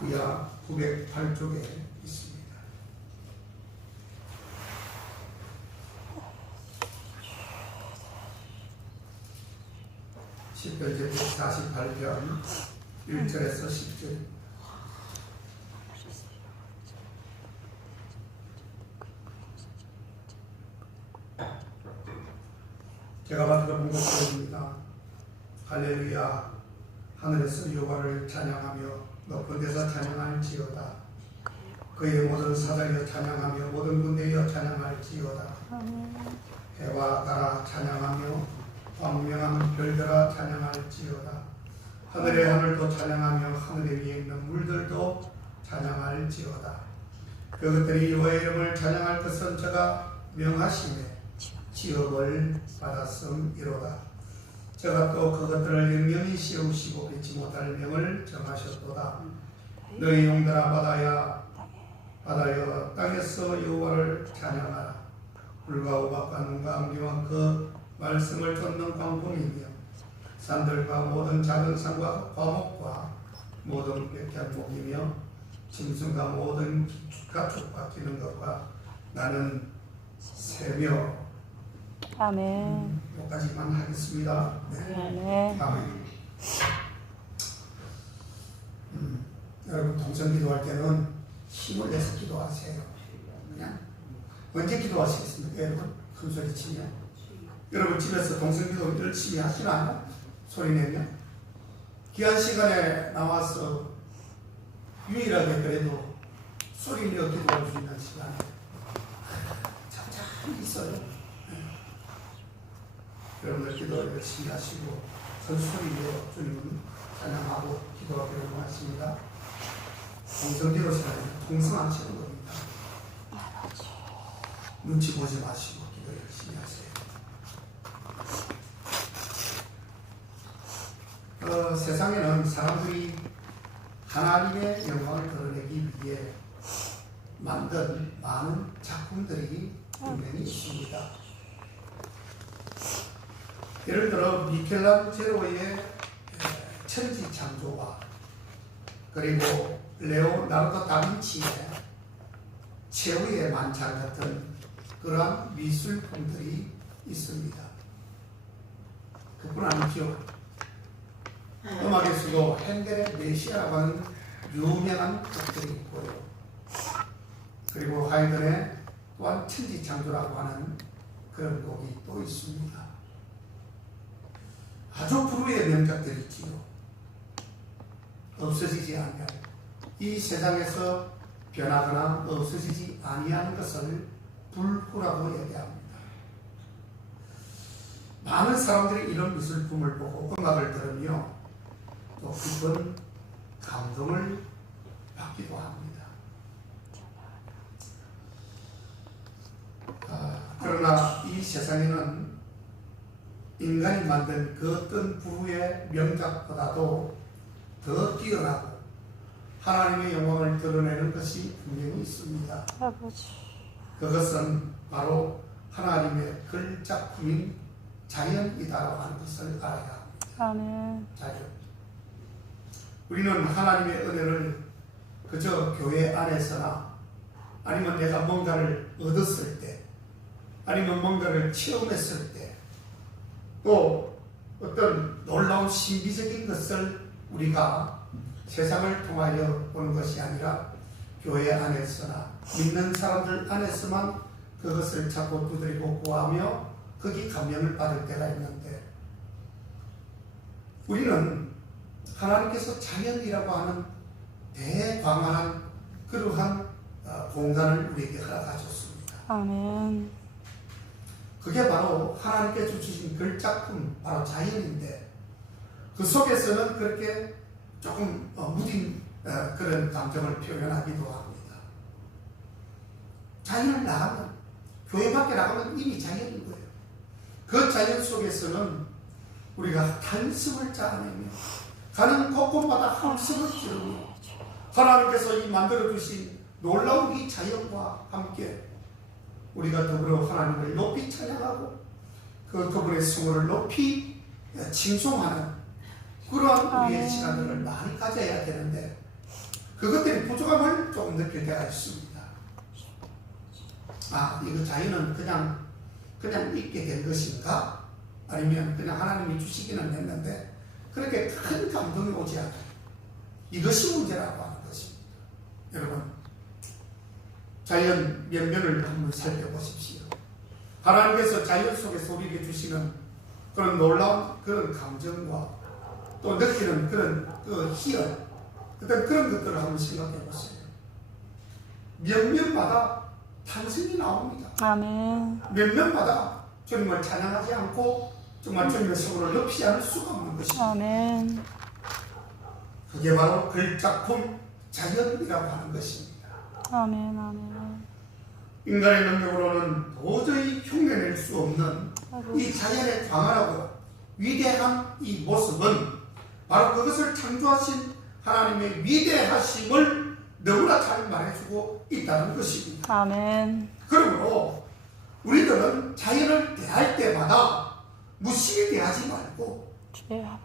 구약 908쪽에 있습니다. 시편 48편 1절에서 10절. 제가 받들어본 것입니다. 할렐루야. 하늘에서 여호와를 찬양하며 높은 데서 찬양할지어다. 그의 모든 사자여 찬양하며 모든 군대여 찬양할지어다. 해와 달아 찬양하며 광명한 별들아 찬양할지어다. 하늘의 하늘도 찬양하며 하늘 위에 있는 물들도 찬양할지어다. 그것들이 여호와의 이름을 찬양할 것은 저가 명하심에 지업을 받았음이로다. 저가 또 그것들을 영영히 세우시고 뱉지 못할 명을 정하셨도다. 너희 용들아 바다여 땅에서 여호와를 찬양하라. 불과 우박과 눈과 안개와 그 말씀을 쫓는 광풍이며 산들과 모든 작은 산과 과목과 모든 백향목이며 짐승과 모든 가축과 기는 것과 나는 새며. 아멘. 여기까지만 하겠습니다. 네. 아멘. 여러분 동성 기도할 때는 힘을 내서 기도하세요. 그냥 언제 기도하시겠습니까? 여러분 큰 소리 치면 여러분 집에서 동성 기도 열심히 하시나요? 소리 내면 귀한 시간에 나와서 유일하게 그래도 소리 내어 기도할 수 있는 시간에 잠잠히 있어요. 여러분들 기도 열심히 하시고 소리로 주님을 찬양하고 기도하기를 원하십니다. 동성기도시라는 동성하시는 겁니다. 눈치 보지 마시고 기도 열심히 하세요. 세상에는 사람들이 하나님의 영광을 드러내기 위해 만든 많은 작품들이 분명히 있습니다. 예를 들어 미켈란젤로의 천지창조와 그리고 레오나르도 다빈치의 최후의 만찬 같은 그러한 미술품들이 있습니다. 그뿐 아니죠. 음악에서도 핸델의 메시아라고 하는 유명한 곡들이 있고요. 그리고 하이든의 또한 천지창조라고 하는 그런 곡이 또 있습니다. 아주 불후의 명작들이지요. 없어지지 않는 이 세상에서 변하거나 없어지지 아니하는 것을 불후라고 얘기합니다. 많은 사람들이 이런 미술품을 보고 음악을 들으며 또 깊은 감동을 받기도 합니다. 그러나 이 세상에는 인간이 만든 그 어떤 불후의 명작보다도 더 뛰어나고 하나님의 영광을 드러내는 것이 분명히 있습니다. 아버지. 그것은 바로 하나님의 글작품인 자연이다라고 하는 것을 알아야 합니다. 아멘. 자연. 우리는 하나님의 은혜를 그저 교회 안에서나 아니면 내가 뭔가를 얻었을 때 아니면 뭔가를 체험했을 때 또 어떤 놀라운 신비적인 것을 우리가 세상을 통하여 보는 것이 아니라 교회 안에서나 믿는 사람들 안에서만 그것을 자꾸 두드리고 구하며 거기 감명을 받을 때가 있는데 우리는 하나님께서 자연이라고 하는 대광활한 그러한 공간을 우리에게 허락하셨습니다. 아멘. 그게 바로 하나님께 주신 글작품, 바로 자연인데 그 속에서는 그렇게 조금 무딘 그런 감정을 표현하기도 합니다. 자연을 나가면, 교회 밖에 나가면 이미 자연인 거예요. 그 자연 속에서는 우리가 탄성을 짜내며 가는 곳곳마다 함성을 지르며 하나님께서 이 만들어주신 놀라운 이 자연과 함께 우리가 더불어 하나님을 높이 찬양하고 그 그분의 성호를 높이 칭송하는 그러한 우리의 시간들을 많이 가져야 되는데 그것들이 부족함을 조금 느낄 때가 있습니다. 이거 자유는 그냥 있게 된 것인가? 아니면 그냥 하나님이 주시기는 했는데 그렇게 큰 감동이 오지 않아요. 이것이 문제라고 하는 것입니다. 여러분, 자연 면면을 한번 살펴보십시오. 하나님께서 자연 속에서 우리에게 주시는 그런 놀라운 그런 감정과 또 느끼는 그런 희열, 그런 것들을 한번 생각해 보세요. 면면마다 탄성이 나옵니다. 아멘. 면면마다 주님을 찬양하지 않고 정말 주님의 성으로 높이지 않을 수가 없는 것입니다. 아멘. 그게 바로 걸작품 자연이라고 하는 것입니다. 아멘. 아멘. 인간의 능력으로는 도저히 흉내낼 수 없는 이 자연의 광활하고 위대한 이 모습은 바로 그것을 창조하신 하나님의 위대하심을 너무나 잘 말해주고 있다는 것입니다. 아멘. 그러므로 우리들은 자연을 대할 때마다 무심히 대하지 말고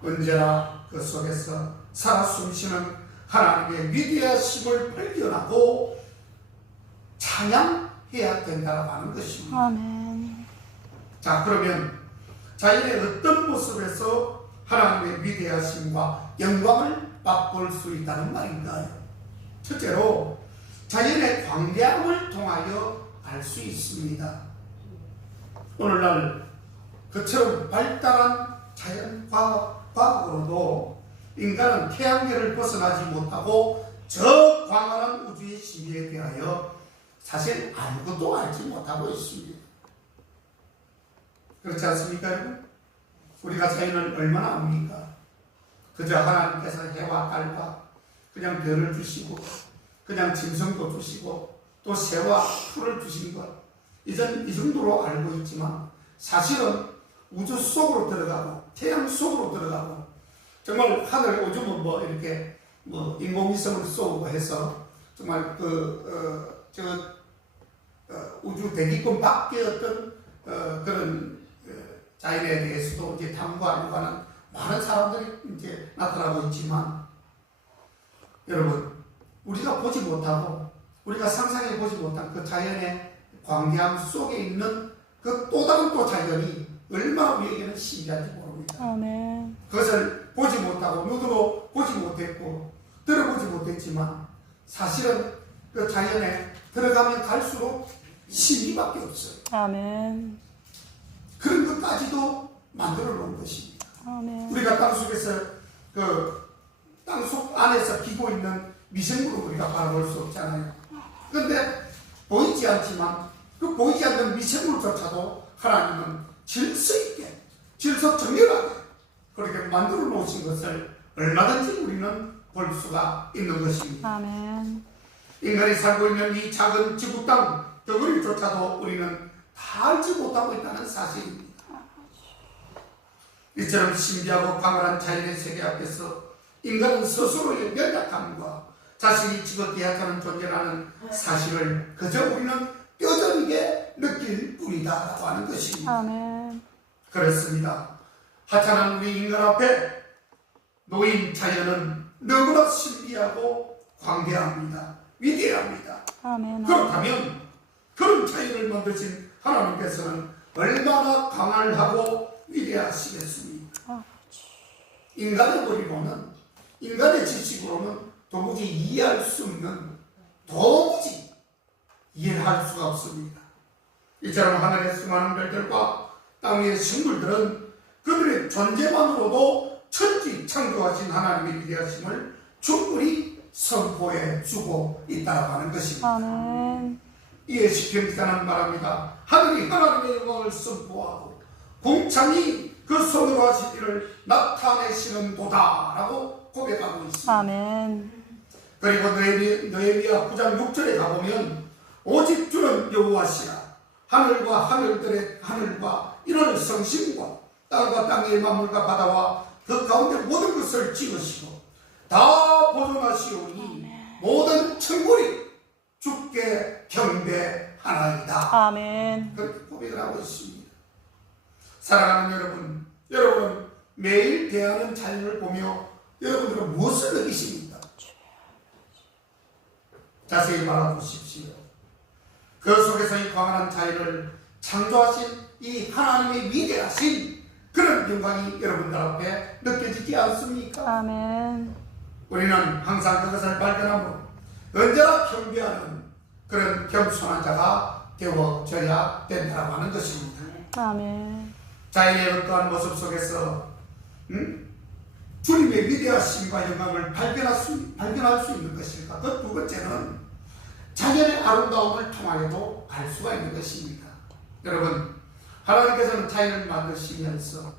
언제나 그 속에서 살아 숨쉬는 하나님의 위대하심을 발견하고 찬양해야 된다고 하는 것입니다. 아멘. 자, 그러면 자연의 어떤 모습에서 하나님의 위대하심과 영광을 맛볼 수 있다는 말인가요? 첫째로 자연의 광대함을 통하여 알 수 있습니다. 오늘날 그처럼 발달한 자연과학으로도 인간은 태양계를 벗어나지 못하고 저 광활한 우주의 시비에 대하여 사실 아무것도 알지 못하고 있습니다. 그렇지 않습니까, 여러분? 우리가 자연을 얼마나 압니까? 그저 하나님께서 해와 달과 그냥 별을 주시고 그냥 짐승도 주시고 또 새와 풀을 주신 것, 이전 이 정도로 알고 있지만 사실은 우주 속으로 들어가고 태양 속으로 들어가고 정말 하늘 오줌은 이렇게 인공위성을 쏘고 해서 정말 우주 대기권 밖의 어떤 그런 자연에 대해서도 이제 탐구하려고 하는 많은 사람들이 이제 나타나고 있지만, 여러분, 우리가 보지 못하고 우리가 상상해 보지 못한 그 자연의 광대함 속에 있는 그 또 다른 또 자연이 얼마나 우리에게는 신기한지 모릅니다. 아멘. 그것을 보지 못하고 눈으로 보지 못했고 들어보지 못했지만 사실은 그 자연에 들어가면 갈수록 신비밖에 없어요. 아멘. 그런 것까지도 만들어 놓은 것입니다. 아멘. 우리가 땅속에서 땅속 안에서 기고 있는 미생물을 우리가 바라볼 수 없잖아요. 그런데 보이지 않지만 그 보이지 않는 미생물조차도 하나님은 질서 있게, 질서 정연하게 그렇게 만들어 놓으신 것을 얼마든지 우리는 볼 수가 있는 것입니다. 아멘. 인간이 살고 있는 이 작은 지구 땅 덩어리조차도 우리는 다 알지 못하고 있다는 사실입니다. 이처럼 신비하고 광활한 자연의 세계 앞에서 인간은 스스로의 연약함과 자신이 지극히 약한 존재라는 사실을 그저 우리는 뼈저리게 느낄 뿐이다라고 하는 것입니다. 아멘. 그렇습니다. 하찮은 우리 인간 앞에 놓인 자연은 너무나 신비하고 광대합니다. 위대합니다. 아멘. 그렇다면 그런 자연을 만드신 하나님께서는 얼마나 강할하고 위대하시겠습니까? 인간의 머리로는, 인간의 지식으로는 도무지 이해할 수 없는, 도무지 이해할 수가 없습니다. 이처럼 하늘의 수많은 별들과 땅 위의 식물들은 그들의 존재만으로도 천지 창조하신 하나님의 위대하심을 충분히 선포해 주고 있다고 하는 것입니다. 아멘. 이해시켜주자는 말합니다. 하늘이 하나님의 영광을 선포하고 공창이 그 손으로 하신 일을 나타내시는 도다라고 고백하고 있습니다. 아멘. 그리고 느헤미야 9장 6절에 가보면 오직 주는 여호와시라, 하늘과 하늘들의 하늘과 이런 성심과 땅과 땅의 만물과 바다와 그 가운데 모든 것을 지으시고 다 보존하시오니 모든 천물이 주께 경배하나이다. 아멘. 그렇게 고백을 하고 있습니다. 사랑하는 여러분은 매일 대하는 자연을 보며 여러분들은 무엇을 느끼십니까? 자세히 바라보십시오. 그 속에서 이 광활한 자연을 창조하신 이 하나님의 위대하신 그런 영광이 여러분들 앞에 느껴지지 않습니까? 아멘. 우리는 항상 그것을 발견하므로 언제나 경배하는 그런 겸손한 자가 되어져야 된다고 하는 것입니다. 아멘. 자연의 어떠한 모습 속에서 주님의 위대하심과 영광을 발견할 수 있는 것일까? 그 두 번째는 자연의 아름다움을 통하여도 알 수가 있는 것입니다. 여러분, 하나님께서는 자연을 만드시면서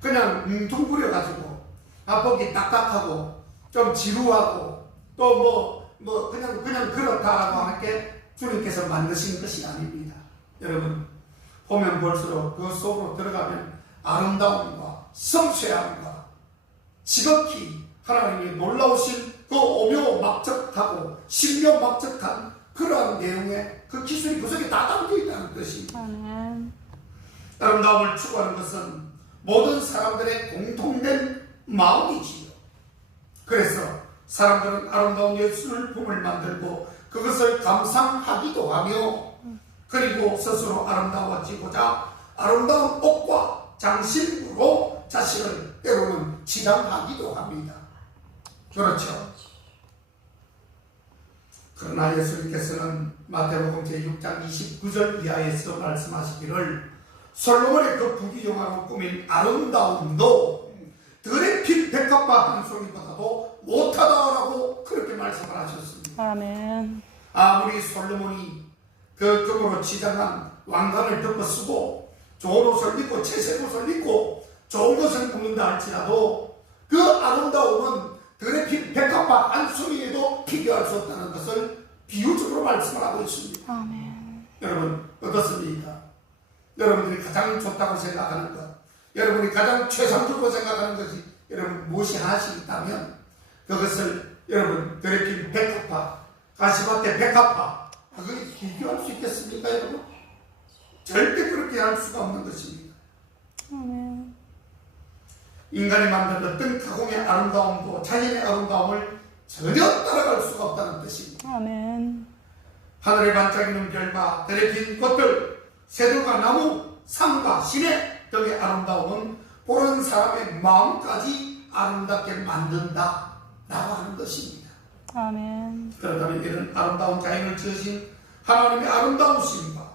그냥 뭉퉁구려가지고 보기 딱딱하고 좀 지루하고 또 그냥 그렇다라고 하는 게 주님께서 만드신 것이 아닙니다. 여러분, 보면 볼수록 그 속으로 들어가면 아름다움과 성취함과 지극히 하나님이 놀라우신 그 오묘막적하고 신묘막적한 그러한 내용의 그 기술이 그 속에 다 담겨 있다는 뜻입니다. 아멘. 아름다움을 추구하는 것은 모든 사람들의 공통된 마음이지요. 그래서 사람들은 아름다운 예술품을 만들고 그것을 감상하기도 하며 그리고 스스로 아름다워지고자 아름다운 옷과 장신구로 자신을 때로는 치장하기도 합니다. 그렇죠. 그러나 예수님께서는 마태복음 제6장 29절 이하에서 말씀하시기를 솔로몬의 그 부귀영화로 꾸민 아름다움도 들에 핀 백합화 한 송이보다도 못하다라고 그렇게 말씀을 하셨습니다. 아멘. 아무리 솔로몬이 그 금으로 치장한 왕관을 덮어쓰고 좋은 옷을 입고 채색 옷을 입고 좋은 것을 입는다 할지라도 그 아름다움은 들에 핀 백합화 한 송이에도 비교할 수 없다는 것을 비유적으로 말씀을 하고 있습니다. 아멘. 여러분 어떻습니까? 여러분들이 가장 좋다고 생각하는 것, 여러분이 가장 최상적으로 생각하는 것이 여러분 무엇이 하나씩 있다면 그것을 여러분 들에 핀 백합화, 가시밭의 백합화 그걸 비교할 수 있겠습니까 여러분? 절대 그렇게 할 수가 없는 것입니다. 아멘. 인간이 만든 어떤 가공의 아름다움도 자연의 아름다움을 전혀 따라갈 수가 없다는 뜻입니다. 아멘. 하늘에 반짝이는 별과 들에 핀 꽃들, 새들과 나무, 산과 시내 등의 아름다움은 보는 사람의 마음까지 아름답게 만든다 라고 하는 것입니다. 아멘. 그렇다면 이런 아름다운 자연을 지으신 하나님의 아름다우심과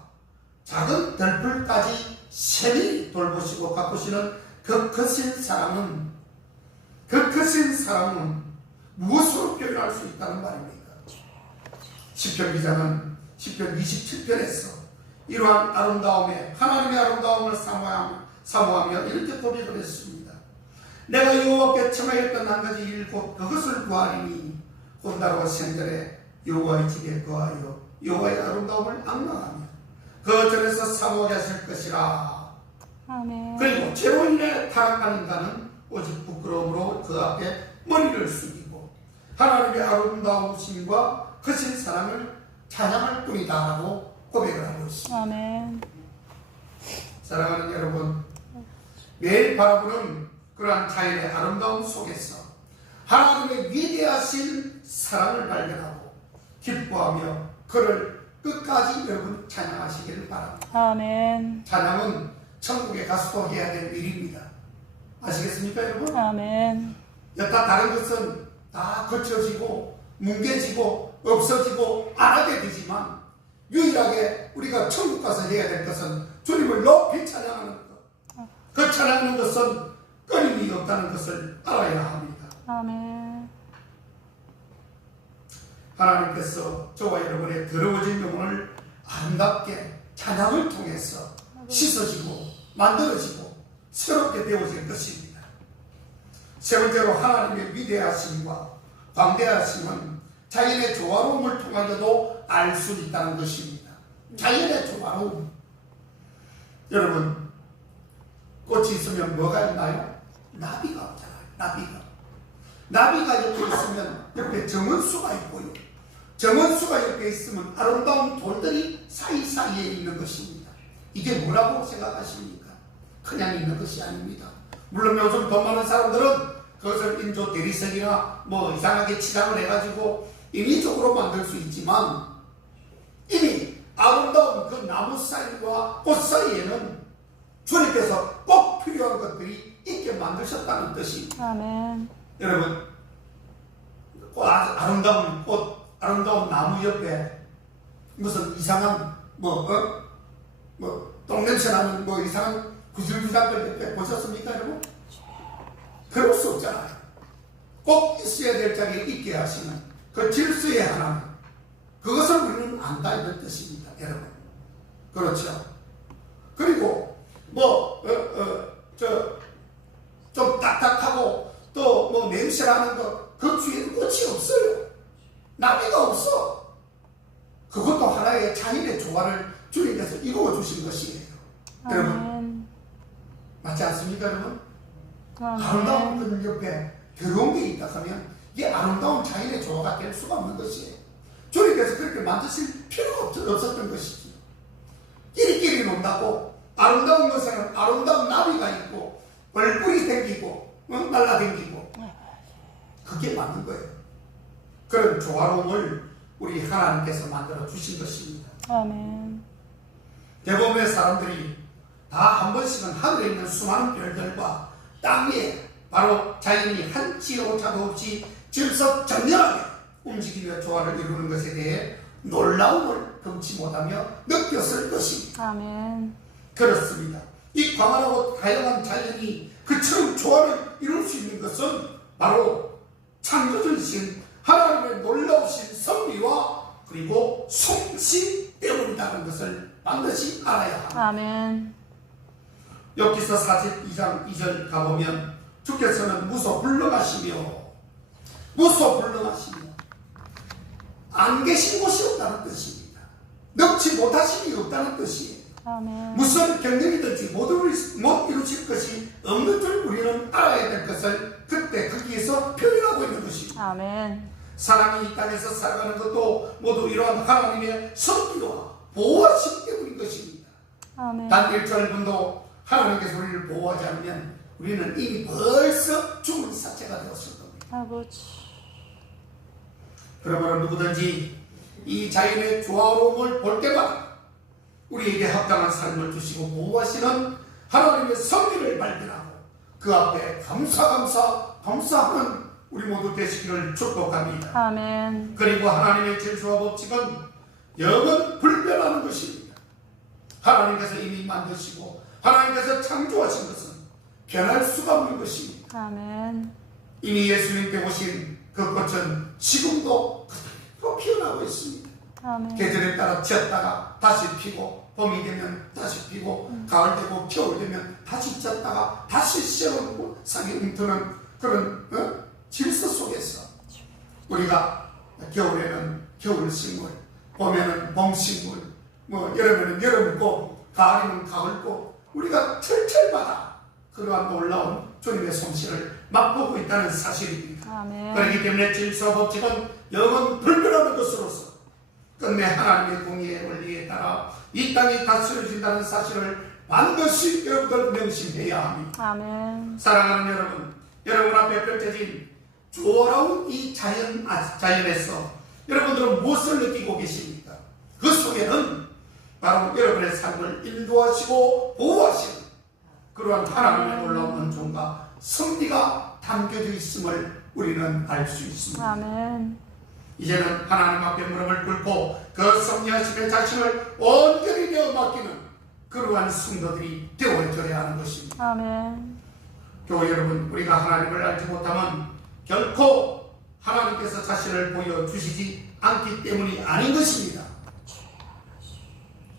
작은 들풀까지 세밀히 돌보시고 가꾸시는 그 크신 사랑은 무엇으로 표현할 수 있다는 말입니까? 시편 기자는 시편 27편에서 이러한 아름다움에 하나님의 아름다움을 사모하며 이렇게 고백을 했습니다. 내가 여호와께 청하였던 한 가지 일 곧 그것을 구하리니 곧 나로 생전에 여호와의 집에 거하여 여호와의 아름다움을 악망하며 그 전에서 사모하게 하실 것이라. 아멘. 그리고 죄로 인해 타락한 인간은 오직 부끄러움으로 그 앞에 머리를 숙이고 하나님의 아름다우심과 크신 사랑을 찬양할 뿐이다라고 고백을 하고 있습니다. 아멘. 사랑하는 여러분, 매일 바라보는 그러한 자연의 아름다움 속에서 하나님의 위대하신 사랑을 발견하고 기뻐하며 그를 끝까지 여러분 찬양하시기를 바랍니다. 아멘. 찬양은 천국에 가서도 해야 될 일입니다. 아시겠습니까 여러분? 아멘. 여타 다른 것은 다 거쳐지고 뭉개지고 없어지고 안 하게 되지만 유일하게 우리가 천국 가서 해야 될 것은 주님을 높이 찬양하는 것. 그 찬양하는 것은 끊임이 없다는 것을 알아야 합니다. 아멘. 하나님께서 저와 여러분의 더러워진 영혼을 아름답게 찬양을 통해서 씻어지고 만들어지고 새롭게 되어질 것입니다. 세 번째로 하나님의 위대하심과 광대하심은 자연의 조화로움을 통하여도 알 수 있다는 것입니다. 자연의 조화로움. 여러분, 꽃이 있으면 뭐가 있나요? 나비가 없잖아요. 나비가 옆에 있으면 옆에 정원수가 있고요. 정원수가 옆에 있으면 아름다운 돌들이 사이사이에 있는 것입니다. 이게 뭐라고 생각하십니까? 그냥 있는 것이 아닙니다. 물론 요즘 돈 많은 사람들은 그것을 인조 대리석이나 뭐 이상하게 치장을 해가지고 인위적으로 만들 수 있지만 이미 아름다운 그 나무 사이와 꽃 사이에는 주님께서 꼭 필요한 것들이 있게 만드셨다는 뜻입니다. 아멘. 여러분, 아름다운 꽃, 아름다운 나무 옆에 무슨 이상한 똥냄새 나는 이상한 구질구질한 걸 옆에 보셨습니까, 여러분? 그럴 수 없잖아요. 꼭 있어야 될 자리에 있게 하시는 그 질서의 하나님, 그것을 우리는 안다 이런 뜻입니다, 여러분. 그렇죠. 그리고 좀 딱딱하고 또 냄새나는 것, 그 주위에는 끝이 없어요. 나비가 없어. 그것도 하나의 자연의 조화를 주님께서 이루어 주신 것이에요. 여러분, 아멘. 맞지 않습니까, 여러분? 아멘. 아름다운 그 옆에 더러운 게 있다 하면 이게 아름다운 자연의 조화가 될 수가 없는 것이에요. 주님께서 그렇게 만드실 필요가 없었던 것이죠. 끼리끼리 논다고 아름다운 것에는 아름다운 나비가 있고 벌꿀이 생기고 날라댕기고, 그게 맞는 거예요. 그런 조화로움을 우리 하나님께서 만들어 주신 것입니다. 아멘. 대부분의 사람들이 다 한 번씩은 하늘에 있는 수많은 별들과 땅 위에 바로 자연이 한 치 오차도 없이 질서정연하게 움직이며 조화를 이루는 것에 대해 놀라움을 금치 못하며 느꼈을 것입니다. 아멘. 그렇습니다. 이 광활하고 다양한 자연이 그처럼 조화를 이룰 수 있는 것은 바로 창조주신 하나님의 놀라우신 섭리와 그리고 솜씨 때문이라는 것을 반드시 알아야 합니다. 아멘. 욥기서 42장 2절 가보면 주께서는 무소불능하시며 안 계신 곳이 없다는 뜻입니다. 넣지 못하심이 없다는 뜻이에요. 아멘. 무슨 경력이든지 못 이루실 것이 없는 줄 우리는 알아야 될 것을 그때 거기에서 표현하고 있는 것입니다. 아멘. 사람이 이 땅에서 살아가는 것도 모두 이러한 하나님의 섭리와 보호하심 때문인 것입니다. 아멘. 단 1절분도 하나님께서 우리를 보호하지 않으면 우리는 이미 벌써 죽은 사체가 되었을 겁니다. 아버지. 그러므로 누구든지 이 자연의 조화로움을 볼 때마다 우리에게 합당한 삶을 주시고 보호하시는 하나님의 섭리를 발견하고 그 앞에 감사하는 우리 모두 되시기를 축복합니다. 아멘. 그리고 하나님의 질서와 법칙은 영원 불변하는 것입니다. 하나님께서 이미 만드시고 하나님께서 창조하신 것은 변할 수가 없는 것입니다. 아멘. 이미 예수님께 오신 그 꽃은 지금도 그대로 피어나고 있습니다. 아멘. 계절에 따라 졌다가 다시 피고, 봄이 되면 다시 피고, 가을 되고 겨울 되면 다시 졌다가 다시 새로운 싹이 움트는 그런 질서 속에서 우리가 겨울에는 겨울식물, 봄에는 봄식물, 여름에는 여름꽃, 가을이면 가을꽃, 우리가 철철마다 그러한 놀라운 주님의 솜씨를 맛보고 있다는 사실입니다. 아멘. 그렇기 때문에 질서 법칙은 영원 불변하는 것으로서 끝내 하나님의 공의의 원리에 따라 이 땅이 다스려진다는 사실을 반드시 여러분들 명심해야 합니다. 아멘. 사랑하는 여러분, 여러분 앞에 펼쳐진 조화로운 이 자연에서 여러분들은 무엇을 느끼고 계십니까? 그 속에는 바로 여러분의 삶을 인도하시고 보호하시는 그러한 하나님의 놀라운 은총과 섭리가 담겨져 있음을 우리는 알 수 있습니다. 아멘. 이제는 하나님 앞에 무릎을 꿇고 그 섭리하심의 자신을 온전히 내어 맡기는 그러한 성도들이 되어져야 하는 것입니다. 아멘. 교회 여러분, 우리가 하나님을 알지 못하면 결코 하나님께서 자신을 보여주시지 않기 때문이 아닌 것입니다.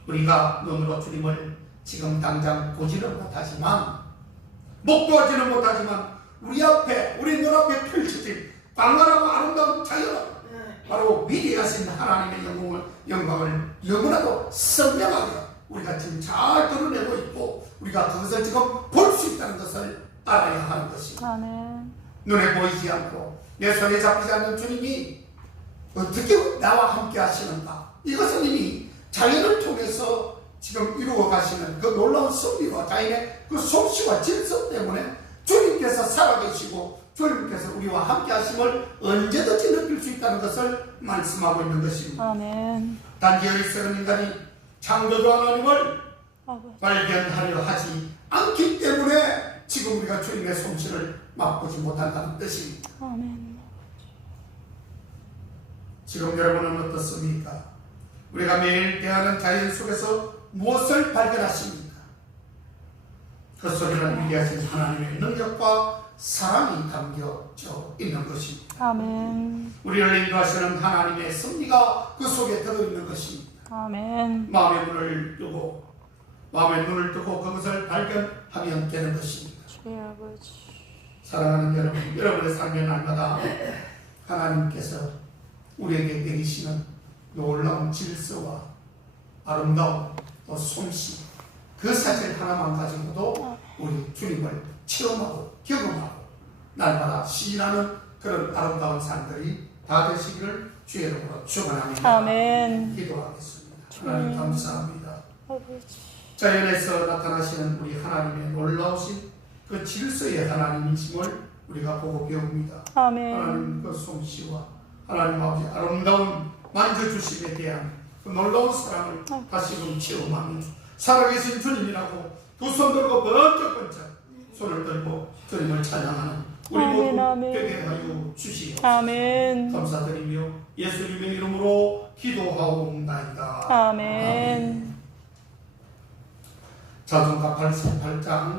우리가 눈으로 주님을 지금 당장 보지는 못하지만, 목도하지는 못하지만 우리 앞에, 우리 눈앞에 펼쳐진 광활하고 아름다운 자연, 바로 위대하신 하나님의 영광을 너무나도 선명하게 우리가 지금 잘 드러내고 있고 우리가 그것을 지금 볼 수 있다는 것을 알아야 하는 것입니다. 아멘. 눈에 보이지 않고 내 손에 잡히지 않는 주님이 어떻게 나와 함께 하시는가, 이것은 이미 자연을 통해서 지금 이루어 가시는 그 놀라운 섭리와 자연의 그 솜씨와 질서 때문에 주님께서 살아계시고 주님께서 우리와 함께 하심을 언제든지 느낄 수 있다는 것을 말씀하고 있는 것입니다. 아멘. 단지 어리석은 인간이 창조주 하나님을 아버지. 발견하려 하지 않기 때문에 지금 우리가 주님의 솜씨를 맛보지 못한다는 뜻입니다. 아멘. 지금 여러분은 어떻습니까? 우리가 매일 대하는 자연 속에서 무엇을 발견하십니까? 그 속에는 위대하신 하나님의 능력과 사랑이 담겨져 있는 것입니다. 아멘. 우리를 인도하시는 하나님의 섭리가 그 속에 들어있는 것입니다. 아멘. 마음의 눈을 뜨고 그것을 발견하면 되는 것입니다. 주의 아버지. 사랑하는 여러분, 여러분의 삶의 날마다 하나님께서 우리에게 내리시는 놀라운 질서와 아름다운 또 솜씨, 그 사실 하나만 가지고도 우리 주님을 체험하고 경험하고 날마다 시인하는 그런 아름다운 삶들이 다 되시기를 주의 이름으로 축원합니다. 아멘. 기도하겠습니다. 하나님 감사합니다. 아버지. 자연에서 나타나시는 우리 하나님의 놀라우신 그 질서의 하나님이심을 우리가 보고 배웁니다. 아멘. 하나님 그 솜씨와 하나님 아버지 아름다운 만져주심에 대한 그 놀라운 사랑을 다시금 체험하며 살아계신 주님이라고 두 손 들고 번쩍번쩍 손을 들고 주님을 찬양하는 우리 아멘, 모두 아멘. 되게 하여 주시옵소서. 아멘. 감사드리며 예수님의 이름으로 기도하옵나이다. 아멘. 자동가 88장